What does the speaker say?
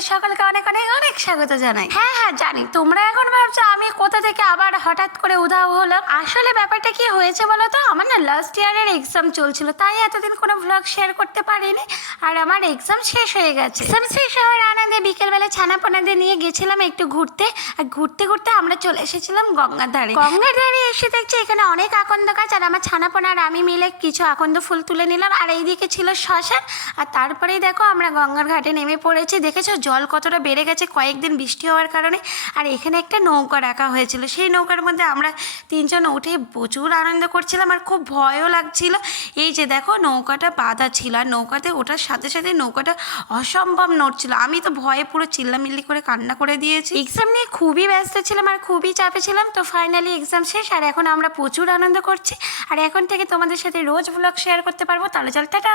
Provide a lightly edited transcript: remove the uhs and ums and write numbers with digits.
তোমাদের সকলকে অনেক অনেক অনেক স্বাগত জানাই। হ্যাঁ হ্যাঁ জানি, তোমরা এখন ভাবছো আমি কোথা থেকে আবার হঠাৎ করে উধাও হলাম। আসলে ব্যাপারটা কি হয়েছে বলো তো, আমার না লাস্ট ইয়ারের এক্সাম চলছিল, তাই এতদিন কোনো ভ্লগ শেয়ার করতে পারিনি। আর আমার এক্সাম শেষ হয়ে গেছে। এক্সাম শেষ হওয়ার আনন্দে বিকেলবেলা ছানাপোনাদের নিয়ে গেছিলাম একটু ঘুরতে। আর ঘুরতে ঘুরতে আমরা চলে এসেছিলাম গঙ্গার ধারে। গঙ্গার ধারে এসে দেখছি এখানে অনেক আকন্দ গাছ, আর আমার ছানাপোনা আর আমি মিলে কিছু আকন্দ ফুল তুলে নিলাম। আর এইদিকে ছিল শ্মশান। আর তারপরেই দেখো আমরা গঙ্গার ঘাটে নেমে পড়েছি। দেখেছো জল কতটা বেড়ে গেছে কয়েকদিন বৃষ্টি হওয়ার কারণে। আর এখানে একটা নৌকা রাখা হয়েছিল, সেই নৌকার মধ্যে আমরা তিনজন উঠে প্রচুর আনন্দ করছিলাম, আর খুব ভয়ও লাগছিল। এই যে দেখো নৌকাটা বাঁধা ছিল, আর নৌকাতে ওঠার সাথে সাথে নৌকাটা অসম্ভব নড়ছিল। আমি তো ভয়ে পুরো চিল্লামিল্লি করে কান্না করে দিয়েছি। এক্সাম নিয়ে খুবই ব্যস্ত ছিলাম আর খুবই চাপে ছিলাম। তো ফাইনালি এক্সাম শেষ, আর এখন আমরা প্রচুর আনন্দ করছি। আর এখন থেকে তোমাদের সাথে রোজ ভ্লগ শেয়ার করতে পারবো। তাহলে চল টাটা।